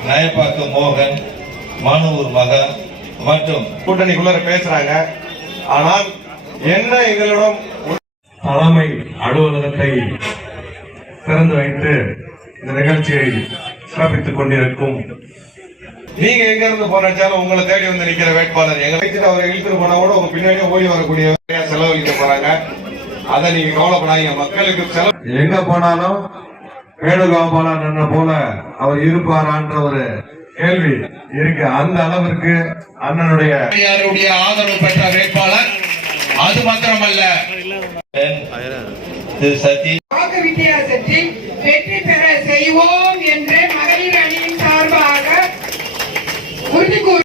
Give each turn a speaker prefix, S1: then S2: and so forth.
S1: நயப்பாக்கு மோகன், மானூர் மகா மற்றும்
S2: கூட்டணிக்குள்ள பேசுறாங்க. ஆனால் என்ன எங்களிடம் தலைமை அலுவலகத்தை திறந்து வைத்து இந்த நிகழ்ச்சியை சிறப்பித்துக் கொண்டிருக்கும் நீங்க எங்க இருந்து போனாலும் உங்களை தேடி வந்து நிக்கிற வேட்பாளர் எங்களை அவரை இழுத்துட்டு போனா கூட உங்க பின்னாடியே ஓடி வரக்கூடிய செலவழிக்க போறாங்க. அதை நீங்க கவலைப்படாதீங்க. மக்களுக்கு செலவு எங்க போனாலும் வேணுகோபாலன் என்ன போல அவர் இருப்பாரான்ற ஒரு கேள்வி இருக்கு. அந்த அளவிற்கு அண்ணனுடைய
S1: ஆதரவு பெற்ற வேட்பாளர். அது மாத்திரமல்ல, திரு சதி
S3: வாக்கு வித்தியாசத்தில் வெற்றி பெற செய்வோம் என்று மகளிர் அணியின் சார்பாக உறுதி